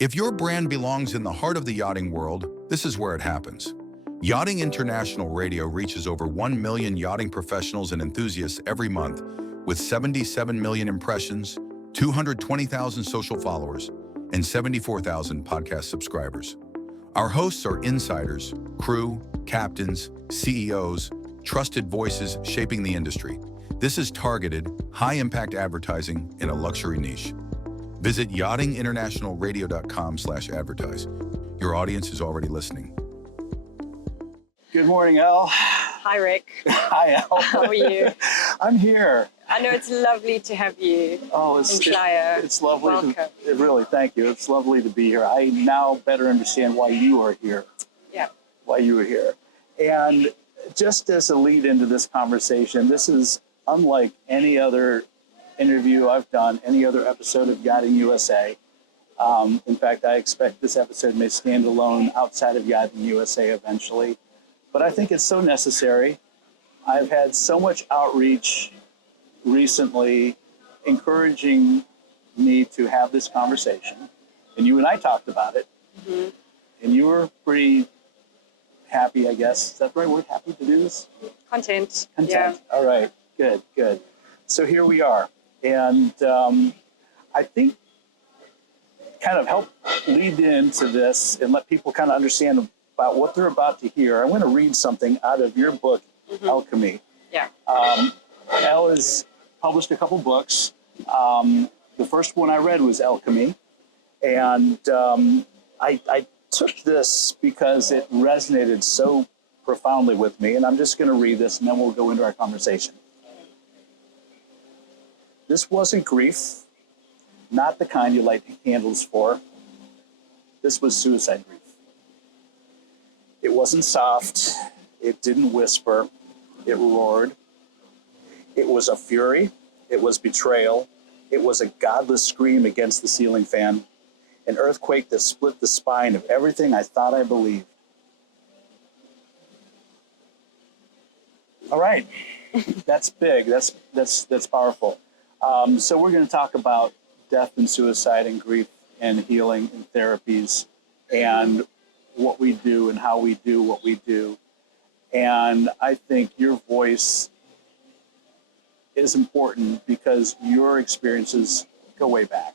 If your brand belongs in the heart of the yachting world, this is where it happens. Yachting International Radio reaches over 1 million yachting professionals and enthusiasts every month, with 77 million impressions, 220,000 social followers, and 74,000 podcast subscribers. Our hosts are insiders, crew, captains, CEOs, trusted voices shaping the industry. This is targeted, high-impact advertising in a luxury niche. Visit yachtinginternationalradio.com/advertise. Your audience is already listening. Good morning, Elle. Hi, Rick. Hi, Elle. How are you? I'm here. I know it's lovely to have you in Playa. It's lovely. Welcome. Really, thank you. It's lovely to be here. I now better understand why you are here. Yeah. Why you are here. And just as a lead into this conversation, this is unlike any other interview I've done, any other episode of Yachting USA. In fact, I expect this episode may stand alone outside of Yachting USA eventually. But I think it's so necessary. I've had so much outreach recently encouraging me to have this conversation. And you and I talked about it. Mm-hmm. And you were pretty happy, I guess. Is that the right word, happy to do this? Content. Content. Yeah. All right. Good, good. So here we are. And I think kind of help lead into this and let people kind of understand about what they're about to hear. I want to read something out of your book, mm-hmm. Alchemy. Yeah. Elle has published a couple books. The first one I read was Alchemy. And I took this because it resonated so profoundly with me. And I'm just going to read this and then we'll go into our conversation. This wasn't grief, not the kind you light candles for. This was suicide grief. It wasn't soft. It didn't whisper. It roared. It was a fury. It was betrayal. It was a godless scream against the ceiling fan, an earthquake that split the spine of everything I thought I believed. All right, that's big. That's powerful. So we're going to talk about death and suicide and grief and healing and therapies and what we do and how we do what we do. And I think your voice is important because your experiences go way back.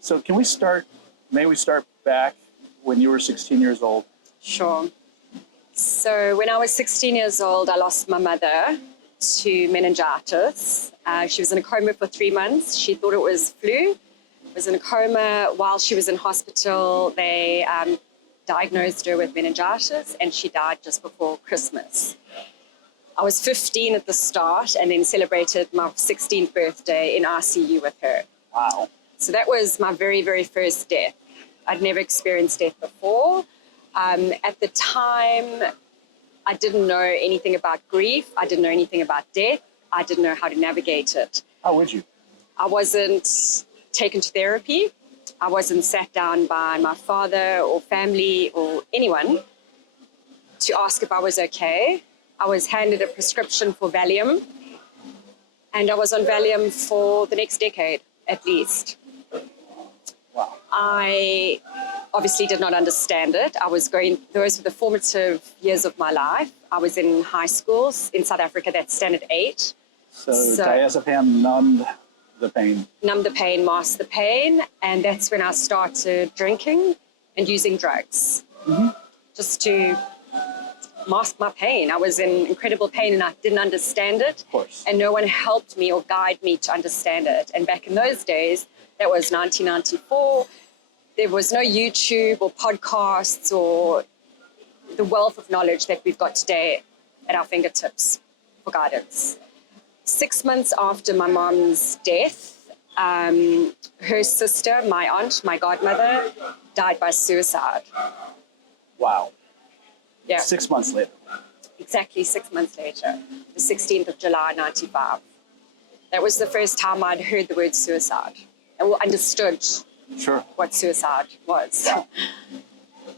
So can we start, may we start back when you were 16 years old? Sure. So when I was 16 years old, I lost my mother to meningitis. She was in a coma for 3 months. She thought it was flu. Was in a coma while she was in hospital. They diagnosed her with meningitis and she died just before Christmas. I was 15 at the start and then celebrated my 16th birthday in ICU with her. Wow. So that was my very, very first death. I'd never experienced death before. At the time, I didn't know anything about grief. I didn't know anything about death. I didn't know how to navigate it. How would you? I wasn't taken to therapy. I wasn't sat down by my father or family or anyone to ask if I was okay. I was handed a prescription for Valium, and I was on Valium for the next decade, at least. Wow. I obviously did not understand it. Those were the formative years of my life. I was in high schools in South Africa, that's standard 8. So diazepam numbed the pain. Numbed the pain, masked the pain, and that's when I started drinking and using drugs, mm-hmm. just to mask my pain. I was in incredible pain and I didn't understand it. Of course. And no one helped me or guided me to understand it. And back in those days, that was 1994, there was no YouTube or podcasts or the wealth of knowledge that we've got today at our fingertips for guidance. 6 months after my mom's death, her sister, my aunt, my godmother, died by suicide. Wow. Yeah. 6 months later. Exactly 6 months later, the 16th of July, 95. That was the first time I'd heard the word suicide and understood what suicide was. Wow.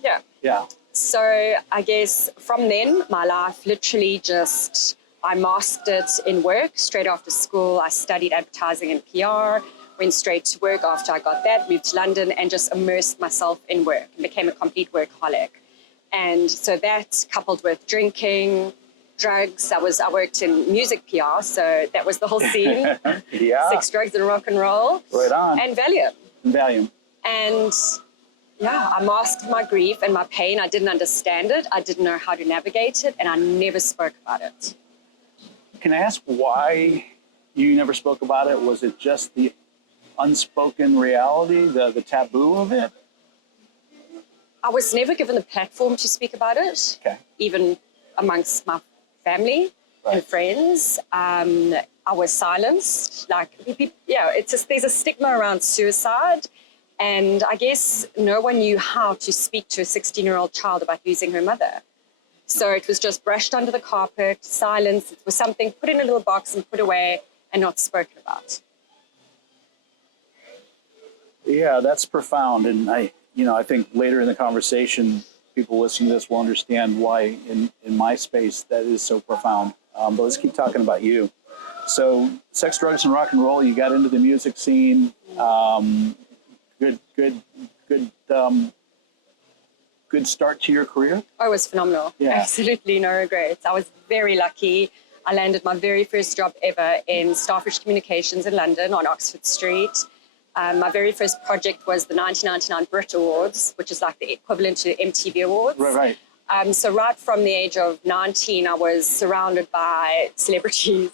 Yeah. Yeah. So I guess from then, my life literally I masked it in work. Straight after school, I studied advertising and PR. went straight to work after I got that, moved to London and just immersed myself in work and became a complete workaholic. And so that coupled with drinking, drugs, I worked in music PR, so that was the whole scene. Yeah. Sex, drugs, and rock and roll. Right on. And Valium. Valium. And yeah, I masked my grief and my pain. I didn't understand it. I didn't know how to navigate it, and I never spoke about it. Can I ask why you never spoke about it? Was it just the unspoken reality, the taboo of it? I was never given the platform to speak about it, Okay. even amongst my family and friends. I was silenced. Like, yeah, it's just, there's a stigma around suicide. And I guess no one knew how to speak to a 16-year-old child about losing her mother. So it was just brushed under the carpet, silenced. It was something put in a little box and put away and not spoken about. Yeah, that's profound. And I think later in the conversation, people listening to this will understand why in my space that is so profound. But let's keep talking about you. So sex, drugs, and rock and roll, you got into the music scene. Good start to your career? Oh, it was phenomenal. Yeah. Absolutely no regrets. I was very lucky. I landed my very first job ever in Starfish Communications in London on Oxford Street. My very first project was the 1999 Brit Awards, which is like the equivalent to MTV Awards. Right. So right from the age of 19, I was surrounded by celebrities,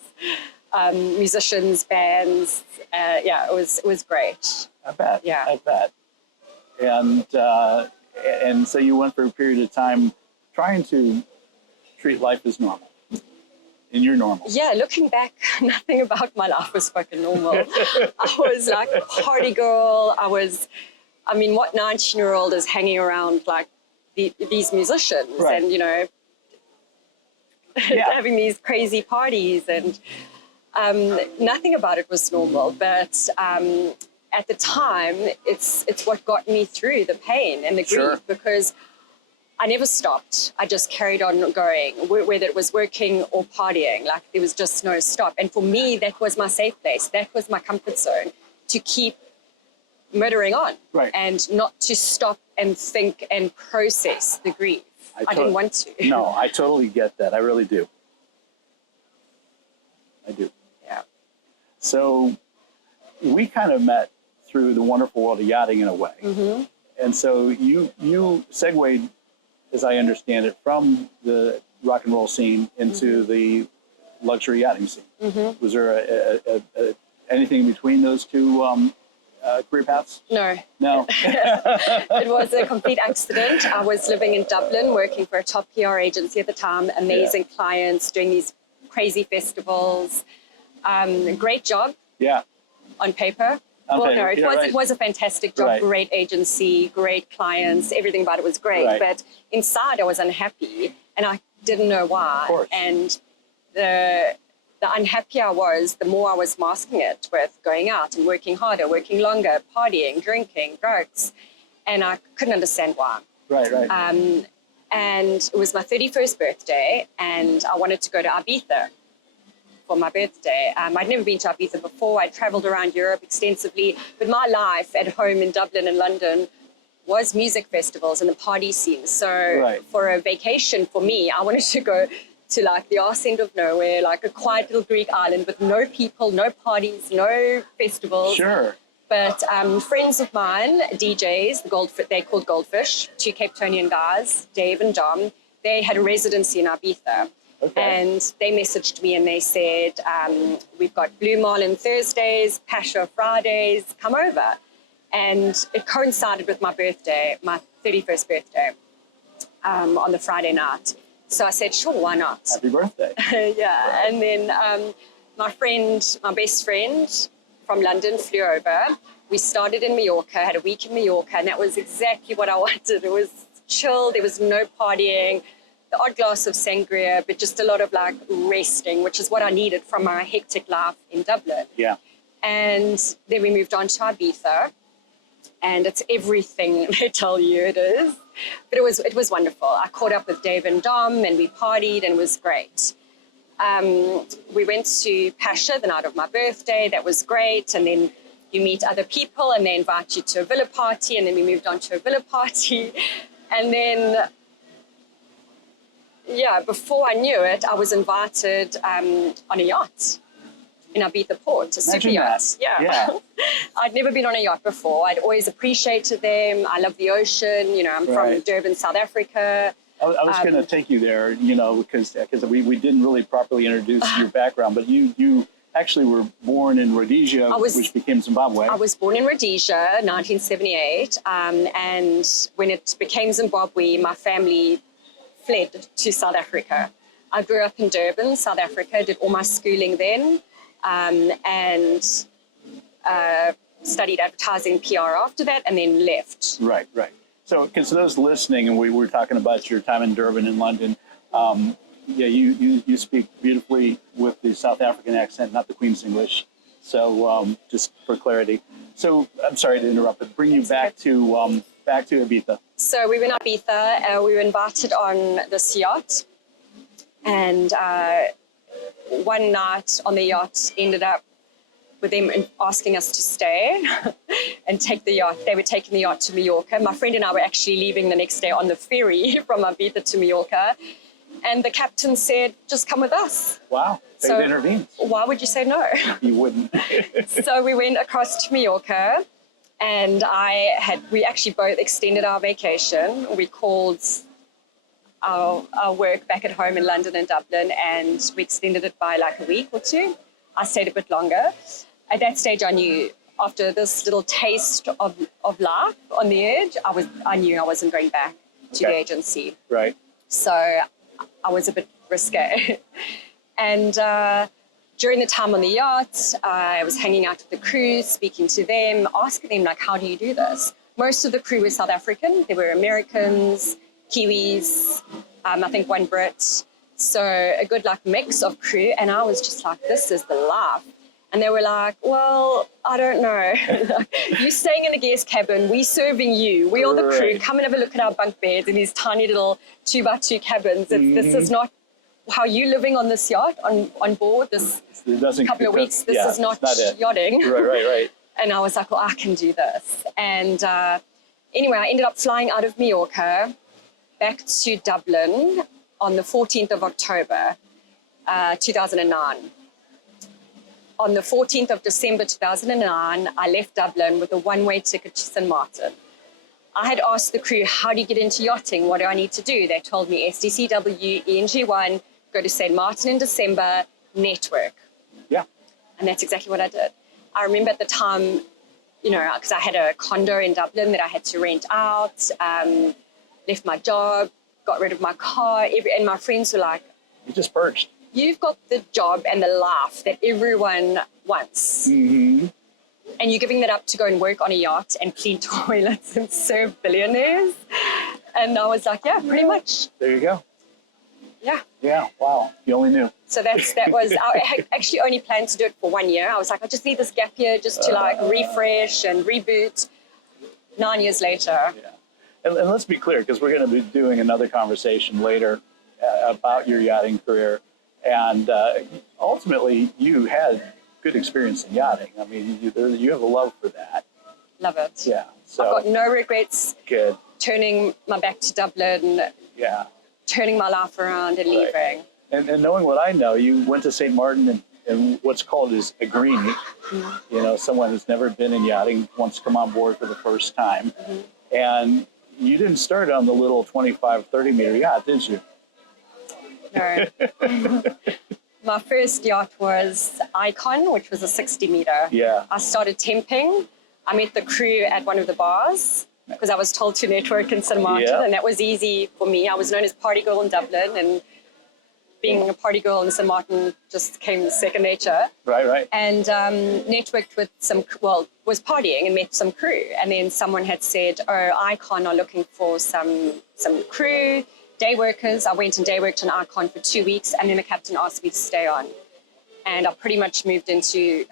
musicians, bands. It was great. I bet. Yeah. I bet. And so you went for a period of time trying to treat life as normal. And you're normal. Yeah, looking back, nothing about my life was fucking normal. I was like a party girl. What 19-year-old is hanging around like these musicians and, having these crazy parties, and nothing about it was normal. But at the time, it's what got me through the pain and the grief, because I never stopped. I just carried on going, whether it was working or partying. Like, there was just no stop. And for me, that was my safe place. That was my comfort zone, to keep murdering on and not to stop and think and process the grief. I didn't want to. No, I totally get that. I really do. I do. Yeah. So we kind of met through the wonderful world of yachting in a way. Mm-hmm. And so you segued, as I understand it, from the rock and roll scene into the luxury yachting scene. Mm-hmm. Was there anything in between those two career paths? No. No. It was a complete accident. I was living in Dublin, working for a top PR agency at the time, amazing clients, doing these crazy festivals. Great job. Yeah. On paper. It was a fantastic job, great agency, great clients, everything about it was great. Right. But inside I was unhappy and I didn't know why. Of course. And the unhappier I was, the more I was masking it with going out and working harder, working longer, partying, drinking, drugs. And I couldn't understand why. Right. And it was my 31st birthday and I wanted to go to Ibiza for my birthday. I'd never been to Ibiza before. I traveled around Europe extensively, but my life at home in Dublin and London was music festivals and the party scene. So for a vacation for me, I wanted to go to like the arse end of nowhere, like a quiet little Greek island with no people, no parties, no festivals. Sure. But friends of mine, DJs, they're called Goldfish, two Cape Townian guys, Dave and Dom, they had a residency in Ibiza. Okay. And they messaged me and they said, we've got Blue Marlin Thursdays, Pasha Fridays, come over. And it coincided with my birthday, my 31st birthday, on the Friday night. So I said, sure, why not? Happy birthday. Yeah. And then my best friend from London flew over. We started in Mallorca, had a week in Mallorca, and that was exactly what I wanted. It was chill, there was no partying, the odd glass of sangria, but just a lot of like resting, which is what I needed from my hectic life in Dublin. Yeah. And then we moved on to Ibiza, and it's everything they tell you it is. But it was wonderful. I caught up with Dave and Dom, and we partied, and it was great. We went to Pasha the night of my birthday. That was great. And then you meet other people and they invite you to a villa party, and then we moved on to a villa party. And then, before I knew it, I was invited on a yacht in Ibiza port, a Superyachts. Yeah. I'd never been on a yacht before. I'd always appreciated them. I love the ocean. You know, I'm from Durban, South Africa. I was going to take you there, you know, because we didn't really properly introduce your background, but you actually were born in Rhodesia, which became Zimbabwe. I was born in Rhodesia, 1978, and when it became Zimbabwe, my family fled to South Africa. I grew up in Durban, South Africa, did all my schooling then, and studied advertising PR after that, and then left. Right. So, because those listening, and we were talking about your time in Durban and London, you speak beautifully with the South African accent, not the Queen's English. So, just for clarity. So, I'm sorry to interrupt, but bring you back to Ibiza. So we went to Ibiza. We were invited on this yacht, and one night on the yacht ended up with them asking us to stay and take the yacht. They were taking the yacht to Mallorca. My friend and I were actually leaving the next day on the ferry from Ibiza to Mallorca. And the captain said, just come with us. Wow, they intervened. Why would you say no? You wouldn't. So we went across to Mallorca, and we actually both extended our vacation. We called our work back at home in London and Dublin, and we extended it by like a week or two. I stayed a bit longer. At that stage, I knew after this little taste of life on the edge, I knew I wasn't going back to the agency. Right. So I was a bit risque. And during the time on the yacht, I was hanging out with the crew, speaking to them, asking them, like, how do you do this? Most of the crew were South African. There were Americans, Kiwis, I think one Brit. So a good like mix of crew. And I was just like, this is the life. And they were like, well, I don't know. You're staying in a guest cabin. We're serving you. We are the crew. Come and have a look at our bunk beds in these tiny little 2x2 cabins. This is not how you living on this yacht, on board this couple of weeks. This is not yachting. Right. And I was like, well, I can do this. And anyway, I ended up flying out of Mallorca back to Dublin on the 14th of October, 2009. On the 14th of December 2009, I left Dublin with a one-way ticket to St. Martin. I had asked the crew, how do you get into yachting? What do I need to do? They told me SDCW, ENG1, go to St. Martin in December, network. Yeah. And that's exactly what I did. I remember at the time, you know, because I had a condo in Dublin that I had to rent out, left my job, got rid of my car, and my friends were like, you just purged. You've got the job and the life that everyone wants. Mm-hmm. And you're giving that up to go and work on a yacht and clean toilets and serve billionaires. And I was like, yeah, pretty much. There you go. Yeah. Yeah, wow. You only knew. So that was, I actually only planned to do it for 1 year. I was like, I just need this gap year just to like refresh and reboot. 9 years later. Yeah. And let's be clear, because we're going to be doing another conversation later about your yachting career. And ultimately, you had good experience in yachting. I mean, you have a love for that. Love it. Yeah. So, I've got no regrets. Good. Turning my back to Dublin. Yeah. Turning my life around and leaving. And knowing what I know, you went to St. Martin and what's called is a greenie. Mm-hmm. You know, someone who's never been in yachting wants to come on board for the first time. Mm-hmm. And you didn't start on the little 25, 30-meter yacht, did you? No. My first yacht was Icon, which was a 60-meter. Yeah. I started temping. I met the crew at one of the bars because I was told to network in St. Martin, and that was easy for me. I was known as party girl in Dublin, and being a party girl in St. Martin just came second nature. Right. And networked with was partying and met some crew. And then someone had said, Icon are looking for some crew, day workers. I went and day worked on Icon for 2 weeks, and then the captain asked me to stay on. And I pretty much moved into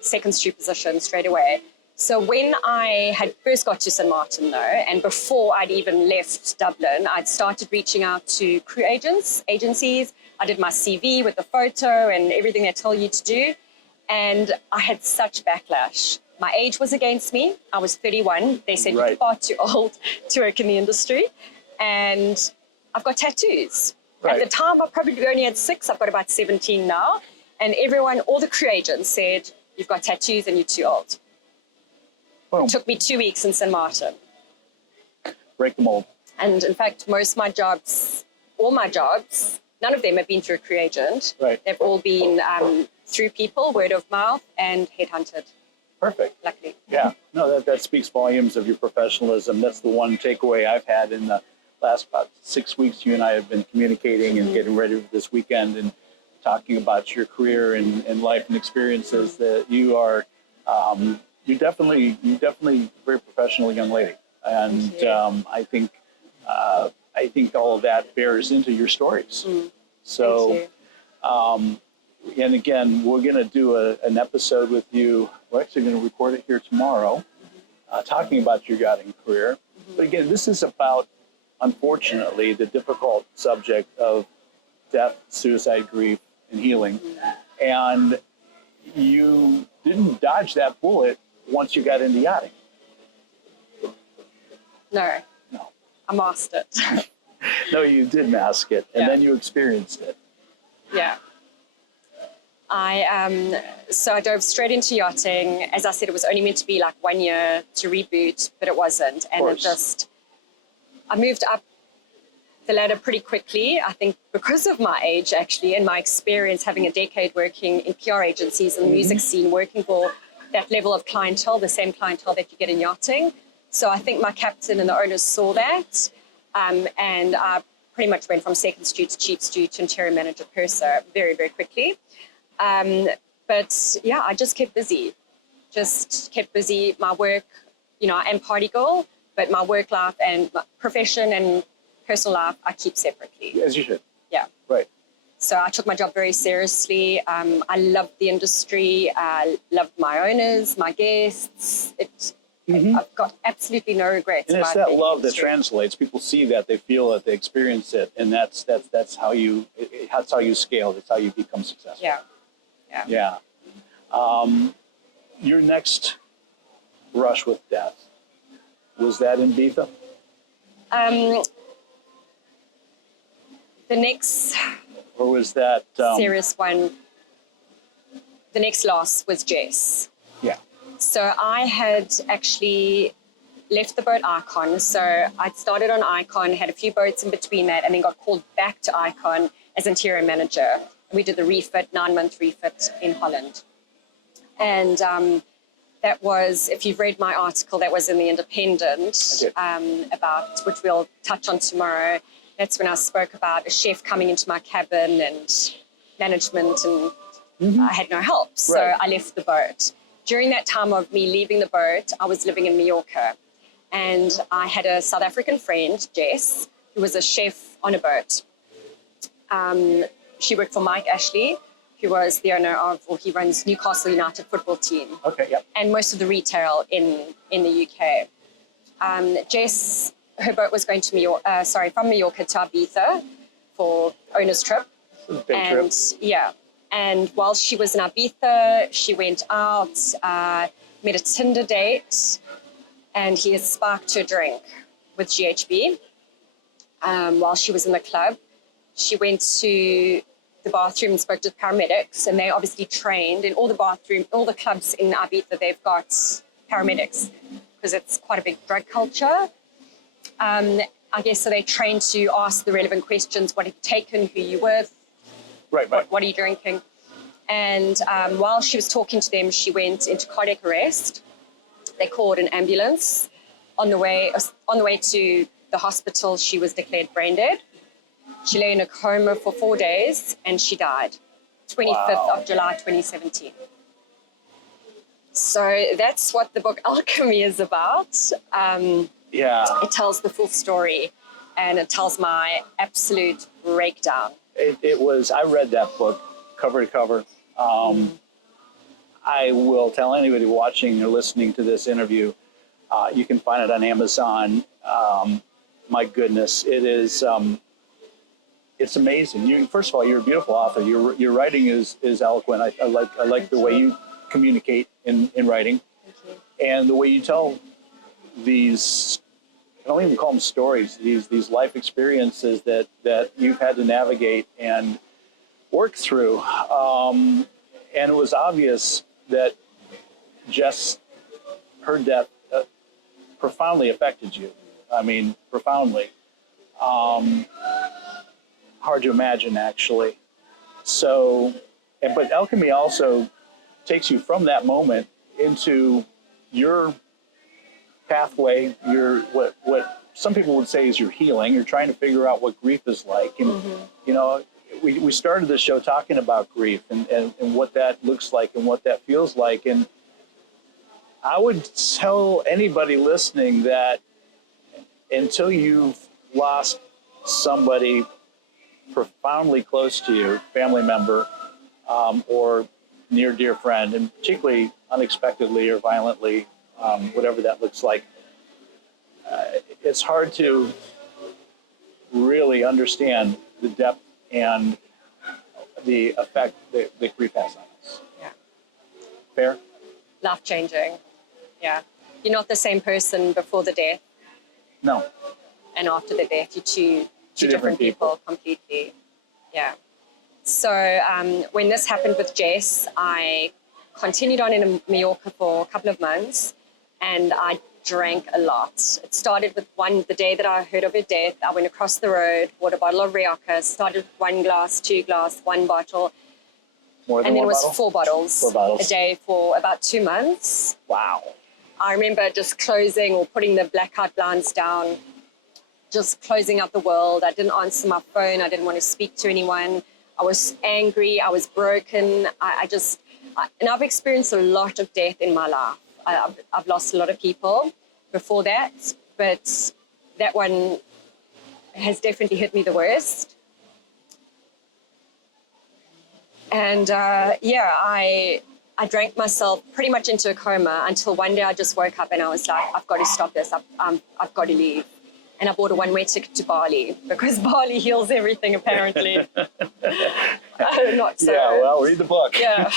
second stew position straight away. So when I had first got to St. Martin, though, and before I'd even left Dublin, I'd started reaching out to crew agencies. I did my CV with the photo and everything they tell you to do. And I had such backlash. My age was against me. I was 31. They said you're far too old to work in the industry. And I've got tattoos. At the time, I probably only had 6. I've got about 17 now. And everyone, all the crew agents said, you've got tattoos and you're too old. Boom. It took me 2 weeks in St. Martin. Break the mold. And in fact, most of my jobs, all my jobs, none of them have been through a crew agent. They've all been through people, word of mouth, and headhunted. Perfect. Luckily. Yeah. No, that speaks volumes of your professionalism. That's the one takeaway I've had in the last about 6 weeks. You and I have been communicating and getting ready for this weekend and talking about your career and life and experiences. That you are, you're definitely a very professional young lady, and I think all of that bears into your stories. So, and again, we're going to do an episode with you. We're actually going to record it here tomorrow, talking about your yachting career. But again, this is about, unfortunately, the difficult subject of death, suicide, grief, and healing. And you didn't dodge that bullet once you got into yachting. No. I masked it. No, you did mask it, and then you experienced it. Yeah. So I dove straight into yachting. As I said, it was only meant to be like 1 year to reboot, but it wasn't. And I moved up the ladder pretty quickly, I think because of my age, actually, and my experience having a decade working in PR agencies and the music scene, working for that level of clientele, the same clientele that you get in yachting. So I think my captain and the owners saw that. And I pretty much went from second stew to chief stew to interior manager purser very, very quickly. But yeah, I just kept busy. My work, I am party girl, but my work life and my profession and personal life, I keep separately. As you should. Yeah. Right. So I took my job very seriously. I loved the industry. I loved my owners, my guests. I've got absolutely no regrets. And it's that love that translates. People see that, they feel it, they experience it, and that's how you scale. That's how you become successful. Yeah. Your next brush with death, was that in Ibiza? The next, or was that serious one? The next loss was Jess. Yeah. So I had actually left the boat Icon. So I'd started on Icon, had a few boats in between that, and then got called back to Icon as interior manager. We did the refit, 9-month refit in Holland. And that was, if you've read my article, that was in The Independent, about, which we'll touch on tomorrow. That's when I spoke about a chef coming into my cabin and management, and I had no help. So I left the boat. During that time of me leaving the boat, I was living in Mallorca. And I had a South African friend, Jess, who was a chef on a boat. She worked for Mike Ashley, who was the owner of, or he runs Newcastle United football team. And most of the retail in the UK. Jess, her boat was going to from Mallorca to Ibiza for owner's trip. Big trip. And while she was in Ibiza, she went out, met a Tinder date, and he sparked her drink with GHB. While she was in the club, she went to the bathroom and spoke to the paramedics, and they obviously trained in all the clubs in Ibiza, they've got paramedics because it's quite a big drug culture. I guess so they trained to ask the relevant questions: what have you taken, who you with, what are you drinking? And while she was talking to them, she went into cardiac arrest. They called an ambulance. On the way to the hospital, she was declared brain dead. She lay in a coma for 4 days and she died, 25th of July, 2017. So that's what the book Alchemy is about. It tells the full story and it tells my absolute breakdown. I read that book cover to cover. I will tell anybody watching or listening to this interview, you can find it on Amazon. My goodness, it is it's amazing. First of all, you're a beautiful author. Your writing is eloquent. I like the way you communicate in writing, and the way you tell these. I don't even call them stories. These life experiences that you've had to navigate and work through. And it was obvious that Jess, her death, profoundly affected you. I mean, profoundly. Hard to imagine, actually. So, but Alchemy also takes you from that moment into your pathway, your what some people would say is your healing. You're trying to figure out what grief is like. And, you know, we started the show talking about grief and what that looks like and what that feels like. And I would tell anybody listening that until you've lost somebody profoundly close to you, family member, or near dear friend, and particularly unexpectedly or violently, whatever that looks like, it's hard to really understand the depth and the effect that grief has on us. Yeah. Fair? Life changing. Yeah. You're not the same person before the death. No. And after the death, you're two different people completely. Yeah. So when this happened with Jess, I continued on in Mallorca for a couple of months, and I drank a lot. It started with the day that I heard of her death, I went across the road, bought a bottle of Rioja, started with 1 glass, 2 glass, 1 bottle. More than and then one it was bottle? 4 bottles, 4 bottles a day for about 2 months. Wow. I remember just closing or putting the blackout blinds down, just closing out the world. I didn't answer my phone. I didn't want to speak to anyone. I was angry. I was broken. And I've experienced a lot of death in my life. I've lost a lot of people before that, but that one has definitely hit me the worst. And I drank myself pretty much into a coma until one day I just woke up and I was like, I've got to stop this. I've got to leave. And I bought a one-way ticket to Bali because Bali heals everything, apparently. Not so. Yeah, well, read the book. Yeah.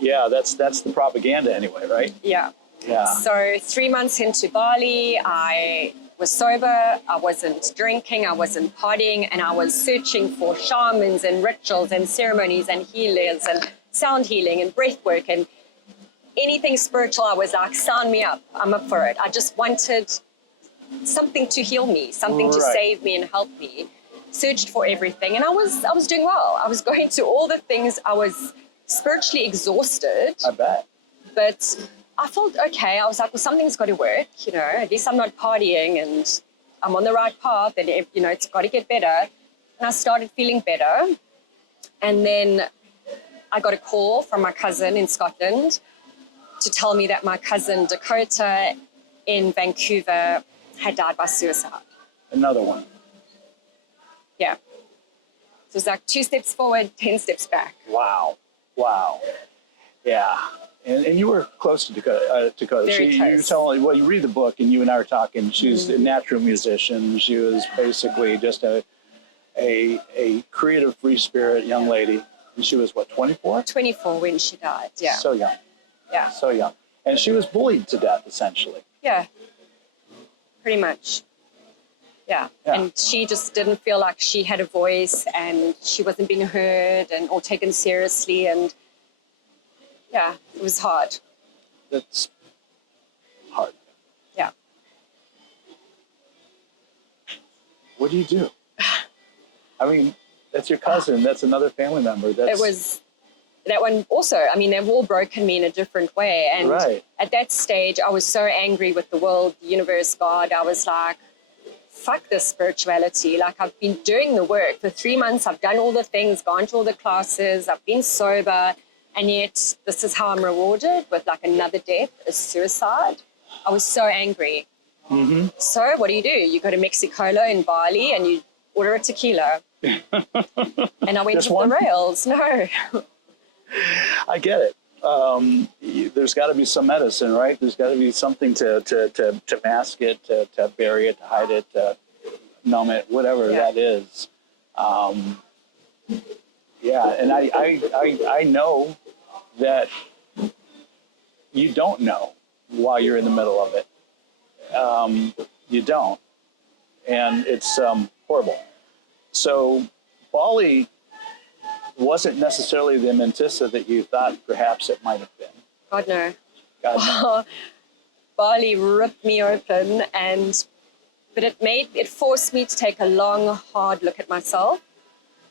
Yeah, that's the propaganda anyway, right? Yeah. Yeah. So 3 months into Bali, I was sober. I wasn't drinking. I wasn't partying. And I was searching for shamans and rituals and ceremonies and healers and sound healing and breath work and anything spiritual. I was like, sign me up. I'm up for it. I just wanted something to heal me, something to save me and help me. Searched for everything. And I was doing well. I was going to all the things. I was spiritually exhausted. I bet. But I felt okay. I was like, well, something's got to work, you know, at least I'm not partying and I'm on the right path and, you know, it's got to get better. And I started feeling better. And then I got a call from my cousin in Scotland to tell me that my cousin Dakota in Vancouver had died by suicide. Another one. Yeah. So it's like 2 steps forward, 10 steps back. Wow. Yeah. And you were close to Dakota. Very close. You tell, well, you read the book and you and I were talking. She was a natural musician. She was basically just a creative, free spirit young lady. And she was, what, 24? 24 when she died, yeah. So young. Yeah. So young. And she was bullied to death, essentially. Yeah, pretty much. Yeah. And she just didn't feel like she had a voice and she wasn't being heard or taken seriously. And yeah, it was hard. That's hard. Yeah. What do you do? I mean, that's your cousin. That's another family member. It was that one also. I mean, they've all broken me in a different way. And at that stage, I was so angry with the world, the universe, God. I was like, fuck this spirituality. Like, I've been doing the work for 3 months. I've done all the things, gone to all the classes. I've been sober. And yet this is how I'm rewarded with like another death, a suicide. I was so angry. Mm-hmm. So what do? You go to Mexicola in Bali and you order a tequila. And I went off the rails. No. I get it. There's got to be some medicine, right? There's got to be something to mask it, to bury it, to hide it. numb it, whatever that is. And I know that you don't know while you're in the middle of it. You don't. And it's horrible. So Bali wasn't necessarily the Mentissa that you thought perhaps it might have been. God, no. God, no. Bali ripped me open, but it forced me to take a long, hard look at myself.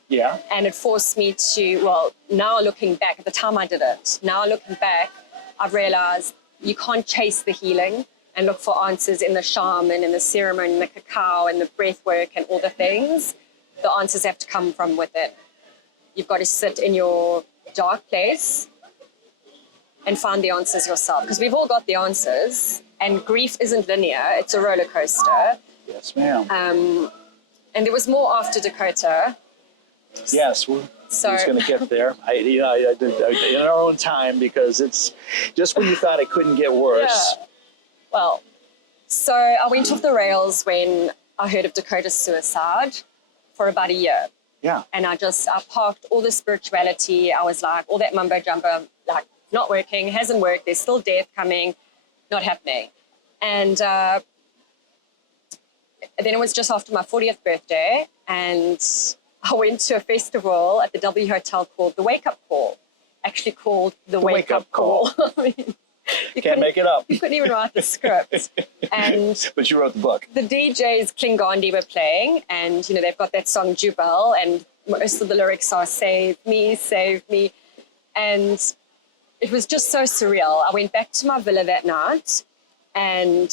Yeah. And it forced me to, now looking back, at the time I did it, now looking back, I've realized you can't chase the healing and look for answers in the shaman, in the ceremony, in the cacao, and the breath work and all the things. The answers have to come from within. You've got to sit in your dark place and find the answers yourself. Because we've all got the answers, and grief isn't linear. It's a roller coaster. Yes, ma'am. And there was more after Dakota. Yes, we're just going to get there. I did in our own time, because it's just when you thought it couldn't get worse. Yeah. Well, so I went off the rails when I heard of Dakota's suicide for about a year. Yeah. And I parked all the spirituality. I was like, all that mumbo jumbo, like, not working, hasn't worked, there's still death coming, not happening. And then it was just after my 40th birthday, and I went to a festival at the W Hotel called the Wake Up Call, actually called the Wake Up Call. I mean, you can't make it up. You couldn't even write the script. But you wrote the book. The DJs Klingandi were playing, and they've got that song Jubal, and most of the lyrics are save me, and it was just so surreal. I went back to my villa that night, and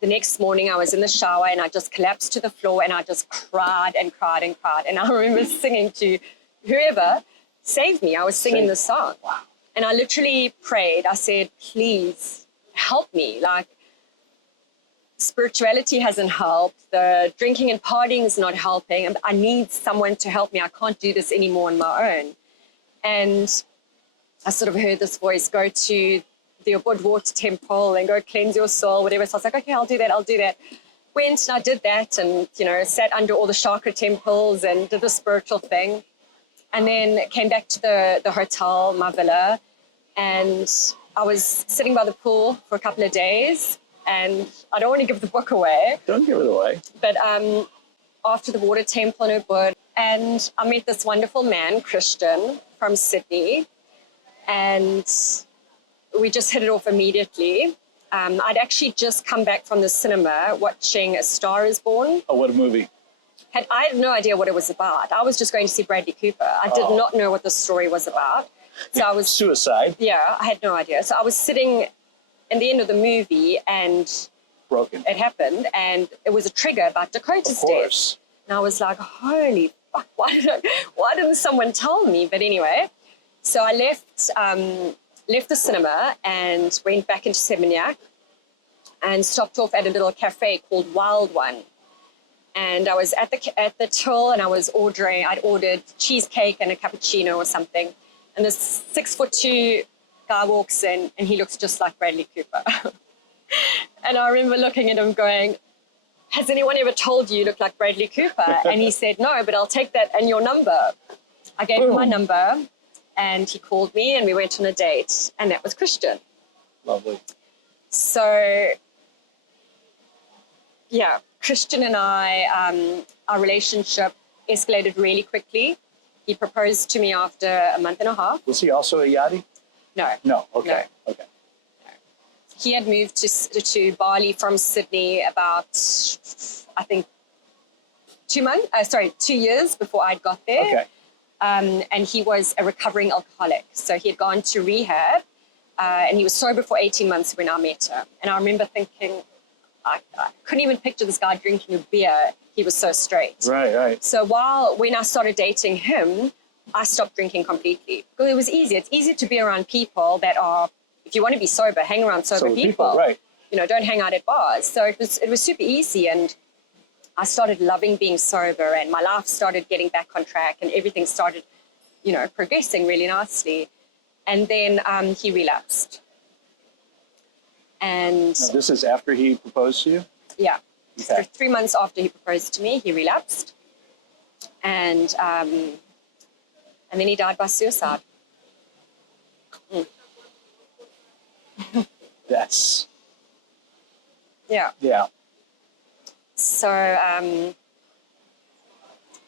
the next morning I was in the shower and I just collapsed to the floor and I just cried and cried and cried. And I remember singing to whoever, save me. I was singing the song. Wow. And I literally prayed. I said, please help me. Like, spirituality hasn't helped. The drinking and partying is not helping. I need someone to help me. I can't do this anymore on my own. And I sort of heard this voice, go to the Water Temple and go cleanse your soul, whatever. So I was like, okay, I'll do that. Went and I did that, and, sat under all the chakra temples and did the spiritual thing. And then came back to the hotel, my villa, and I was sitting by the pool for a couple of days. And I don't want to give the book away. Don't give it away. But after the Water Temple in Ubud, and I met this wonderful man, Christian, from Sydney, and we just hit it off immediately. I'd actually just come back from the cinema watching A Star is Born. Oh, what a movie. I had no idea what it was about. I was just going to see Bradley Cooper. I did not know what the story was about. So I was suicide. Yeah, I had no idea. So I was sitting in the end of the movie, and broken. It happened, and it was a trigger about Dakota's death. And I was like, holy fuck, why didn't someone tell me? But anyway, so I left the cinema and went back into Seminyak and stopped off at a little cafe called Wild One. And I was at the till, and I'd ordered cheesecake and a cappuccino or something. And this 6'2" guy walks in, and he looks just like Bradley Cooper. And I remember looking at him going, has anyone ever told you look like Bradley Cooper? And he said, no, but I'll take that and your number. I gave him my number, and he called me, and we went on a date, and that was Christian. Lovely. So, yeah, Christian and I, our relationship escalated really quickly. He proposed to me after a month and a half. Was he also a yachty? No. No, okay, no. okay. No. He had moved to Bali from Sydney about, I think, 2 years before I'd got there. Okay. And he was a recovering alcoholic. So he had gone to rehab, and he was sober for 18 months when I met him. And I remember thinking, I couldn't even picture this guy drinking a beer. He was so straight. Right. So when I started dating him, I stopped drinking completely. Because it was easy. It's easy to be around people that are, if you want to be sober, hang around sober people. Right. Don't hang out at bars. So it was super easy, and I started loving being sober, and my life started getting back on track, and everything started, progressing really nicely. And then he relapsed. And now, this is after he proposed to you? Yeah. Okay. 3 months after he proposed to me, he relapsed. And then he died by suicide. That's, Yeah. yeah. So,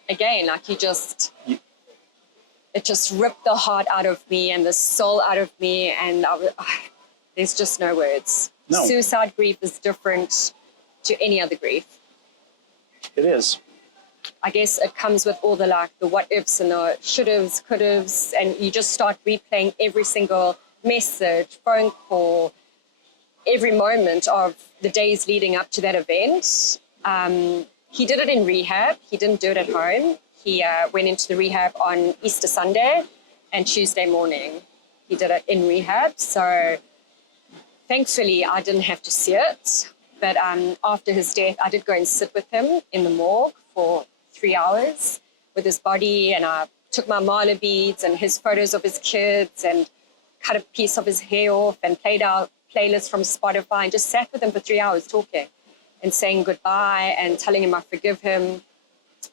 again, like it just ripped the heart out of me and the soul out of me. And there's just no words. No. Suicide grief is different to any other grief. It is. I guess it comes with all the what ifs and the should haves, could haves, and you just start replaying every single message, phone call, every moment of the days leading up to that event. He did it in rehab. He didn't do it at home. He went into the rehab on Easter Sunday and Tuesday morning. He did it in rehab. So thankfully, I didn't have to see it. But after his death, I did go and sit with him in the morgue for 3 hours with his body, and I took my mala beads and his photos of his kids and cut a piece of his hair off and played out playlists from Spotify and just sat with him for 3 hours talking and saying goodbye and telling him I forgive him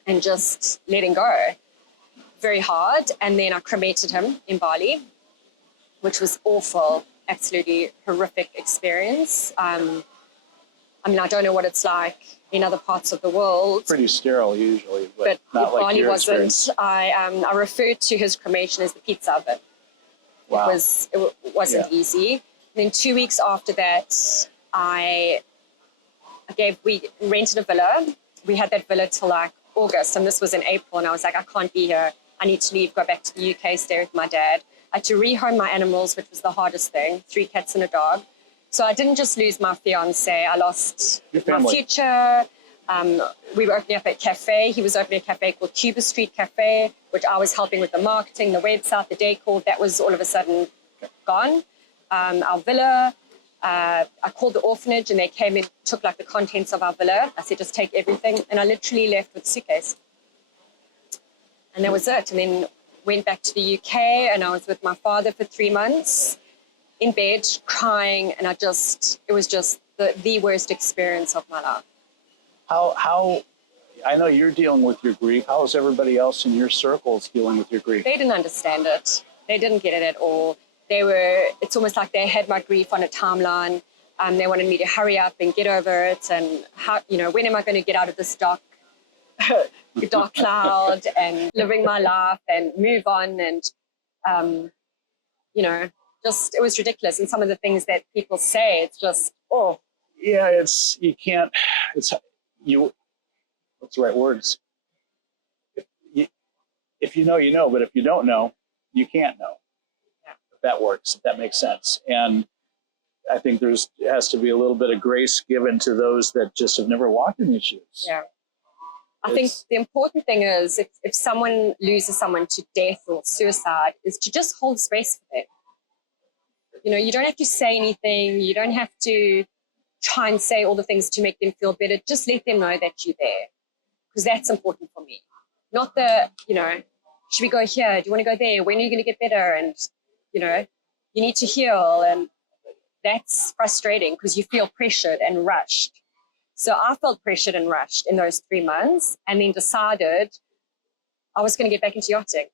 and just letting go. Very hard. And then I cremated him in Bali, which was awful, absolutely horrific experience. I don't know what it's like in other parts of the world. Pretty sterile usually, but not like Bali your wasn't. experience. I referred to his cremation as the pizza oven. Wow. It wasn't easy. Then 2 weeks after that, we rented a villa. We had that villa till like August, and this was in April, and I was like, I can't be here. I need to leave, go back to the UK, stay with my dad. I had to rehome my animals, which was the hardest thing, 3 cats and a dog. So I didn't just lose my fiance, I lost my future. We were opening up a cafe. He was opening a cafe called Cuba Street Cafe, which I was helping with the marketing, the website, the decor. That was all of a sudden gone. Our villa, I called the orphanage and they came and took like the contents of our villa. I said, just take everything. And I literally left with a suitcase. And that was it. And then went back to the UK and I was with my father for 3 months in bed crying. And it was just the worst experience of my life. How, I know you're dealing with your grief. How is everybody else in your circles dealing with your grief? They didn't understand it. They didn't get it at all. It's almost like they had my grief on a timeline. They wanted me to hurry up and get over it. And when am I going to get out of this dark cloud and living my life and move on? And, just, it was ridiculous. And some of the things that people say, it's just, oh. Yeah, what's the right words? If you know, you know, but if you don't know, you can't know. Yeah. If that works, if that makes sense. And I think there has to be a little bit of grace given to those that just have never walked in these shoes. Yeah. I think the important thing is if someone loses someone to death or suicide is to just hold space for them. You don't have to say anything. You don't have to try and say all the things to make them feel better. Just let them know that you're there, because that's important for me. Not should we go here? Do you want to go there? When are you going to get better? And, you need to heal. And that's frustrating because you feel pressured and rushed. So I felt pressured and rushed in those 3 months and then decided I was going to get back into yachting.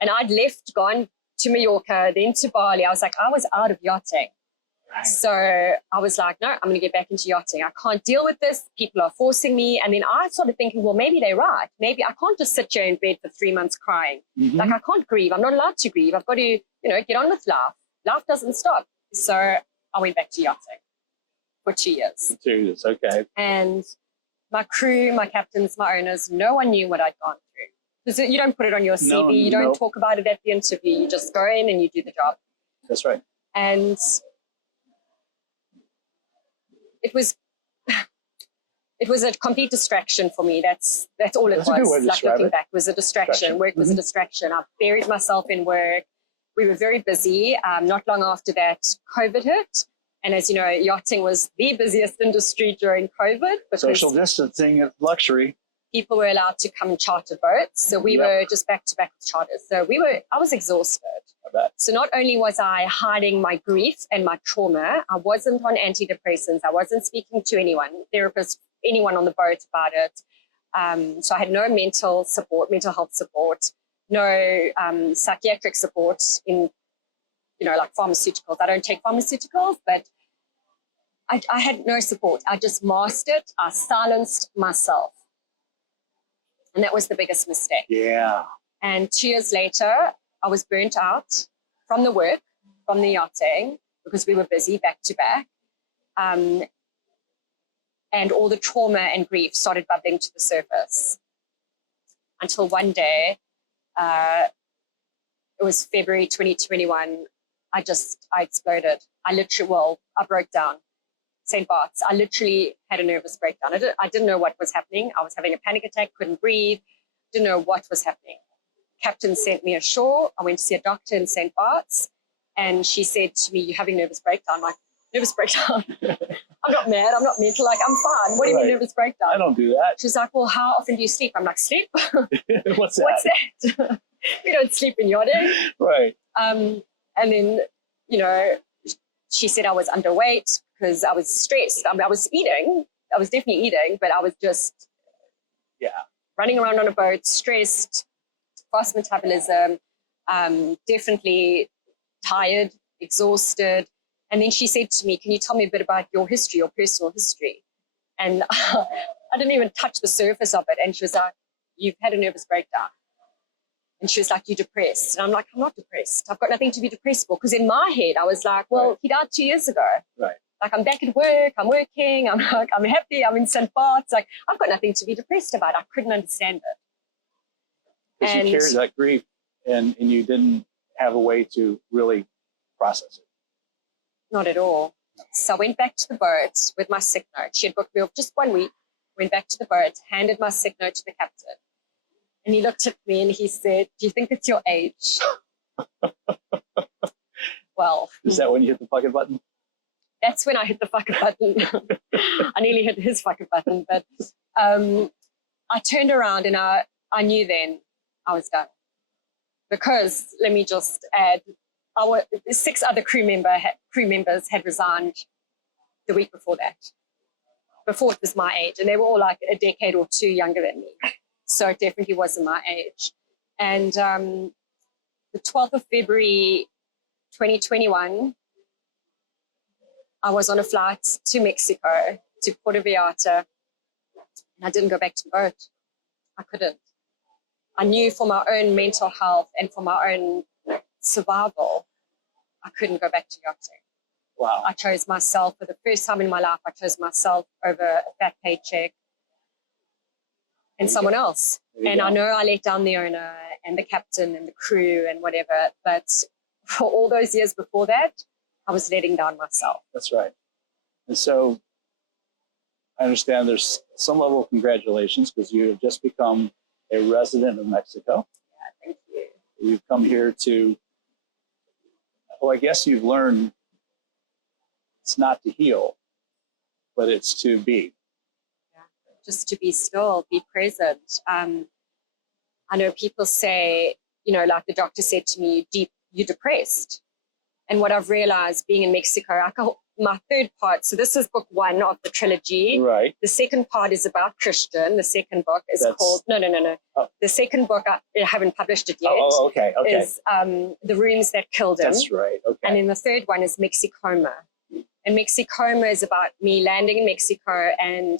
And I'd gone to Mallorca, then to Bali. I was like, I was out of yachting. Right. So I was like, no, I'm going to get back into yachting. I can't deal with this. People are forcing me. And then I started thinking, well, maybe they're right. Maybe I can't just sit here in bed for 3 months crying. Mm-hmm. Like I can't grieve. I'm not allowed to grieve. I've got to, get on with life. Life doesn't stop. So I went back to yachting for 2 years. 2 years, okay. And my crew, my captains, my owners, no one knew what I'd gone through. Because you don't put it on your CV. You don't talk about it at the interview. You just go in and you do the job. That's right. And it was a complete distraction for me. That's all it was. Like looking back, it was a distraction. Work was a distraction. I buried myself in work. We were very busy. Not long after that, COVID hit. And as you know, yachting was the busiest industry during COVID. Social distancing is luxury. People were allowed to come and charter boats. So we were just back to back with charters. So I was exhausted. I bet. So not only was I hiding my grief and my trauma, I wasn't on antidepressants. I wasn't speaking to anyone. Therapists anyone on the boat about it. So I had no mental health support, no psychiatric support in, like pharmaceuticals. I don't take pharmaceuticals, but I had no support. I just mastered, I silenced myself. And that was the biggest mistake. Yeah. And 2 years later, I was burnt out from the work, from the yachting, because we were busy back to back. And all the trauma and grief started bubbling to the surface. Until one day, it was February 2021, I exploded. I broke down. St. Bart's. I literally had a nervous breakdown. I didn't know what was happening. I was having a panic attack, couldn't breathe, didn't know what was happening. Captain sent me ashore. I went to see a doctor in St. Bart's, and she said to me, "You're having a nervous breakdown." I'm like, nervous breakdown? I'm not mad. I'm not mental. Like, I'm fine. What do you mean nervous breakdown? I don't do that. She's like, "Well, how often do you sleep?" I'm like, "Sleep? What's that? We don't sleep in yachting." Right. And then, she said I was underweight because I was stressed. I was eating. I was definitely eating, but I was just running around on a boat, stressed, fast metabolism, definitely tired, exhausted. And then she said to me, "Can you tell me a bit about your history, your personal history?" And I didn't even touch the surface of it. And she was like, "You've had a nervous breakdown." And she was like, "You're depressed." And I'm like, "I'm not depressed. I've got nothing to be depressed for." Because in my head, I was like, well, he died 2 years ago. Right. Like, I'm back at work, I'm working, I'm happy, I'm in St. Bart's. Like, I've got nothing to be depressed about. I couldn't understand it. Because you carried that grief and you didn't have a way to really process it. Not at all. So I went back to the boat with my sick note. She had booked me off just 1 week, went back to the boat, handed my sick note to the captain. And he looked at me and he said, "Do you think it's your age?" Well. Is that when you hit the fucking button? That's when I hit the fucking button. I nearly hit his fucking button. But I turned around and I knew then I was done. Because, let me just add, 6 other crew members had resigned the week before that. Before it was my age. And they were all like a decade or 2 younger than me. So it definitely wasn't my age. And the 12th of February, 2021, I was on a flight to Mexico, to Puerto Vallarta, and I didn't go back to the boat. I couldn't. I knew for my own mental health and for my own survival, I couldn't go back to yachting. Wow. I chose myself for the first time in my life. I chose myself over a fat paycheck and someone else. And I know I let down the owner and the captain and the crew and whatever, but for all those years before that, I was letting down myself. That's right. And so I understand there's some level of congratulations because you have just become a resident of Mexico. Yeah, thank you. You've come here to, well, I guess you've learned it's not to heal, but it's to be. Yeah, just to be still, be present. I know people say, like the doctor said to me, you're depressed. And what I've realized being in Mexico, my third part, so this is book 1 of the trilogy. Right. The second part is about Christian. The second book is called, no. Oh. The second book, I haven't published it yet. Oh, okay. Is The Rooms That Killed Him. That's right, okay. And then the third one is Mexicoma. And Mexicoma is about me landing in Mexico and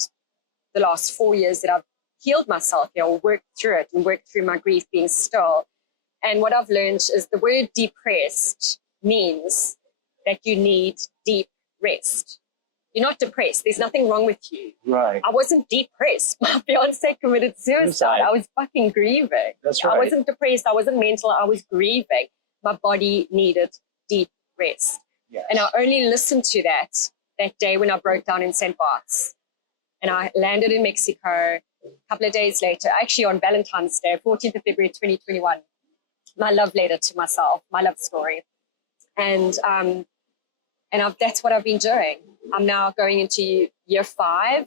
the last 4 years that I've healed myself here, or worked through it and worked through my grief being still. And what I've learned is the word depressed means that you need deep rest. You're not depressed. There's nothing wrong with you. Right. I wasn't depressed. My fiance committed suicide. I was fucking grieving. That's right. I wasn't depressed. I wasn't mental. I was grieving. My body needed deep rest. Yes. And I only listened to that day when I broke down in St. Bart's. And I landed in Mexico a couple of days later, actually on Valentine's Day, 14th of February, 2021. My love letter to myself, my love story. And that's what I've been doing. I'm now going into year 5.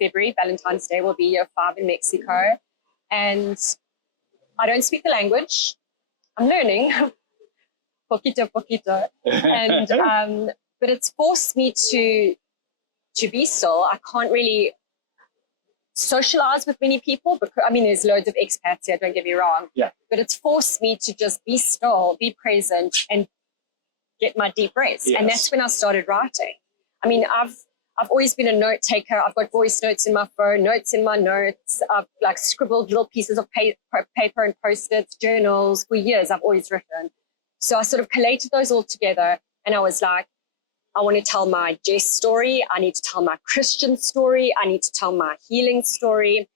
February, Valentine's Day will be year 5 in Mexico. And I don't speak the language. I'm learning, poquito, poquito. And, but it's forced me to be still. I can't really socialize with many people, because I mean, there's loads of expats here, don't get me wrong. Yeah. But it's forced me to just be still, be present, and get my deep breaths. Yes. And that's when I started writing. I mean, I've always been a note taker. I've got voice notes in my phone, notes in my notes. I've like scribbled little pieces of paper and post-its, journals for years. I've always written. So I sort of collated those all together, and I was like, I want to tell my Jess story. I need to tell my Christian story. I need to tell my healing story.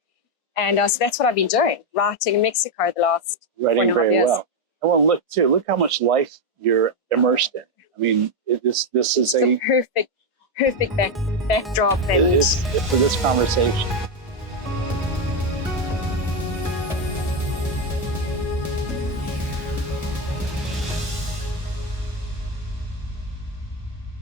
And so that's what I've been doing, writing in Mexico the last 1.5 very years. well. And well, look how much life you're immersed in. I mean, this is It's a perfect backdrop it and is for this conversation.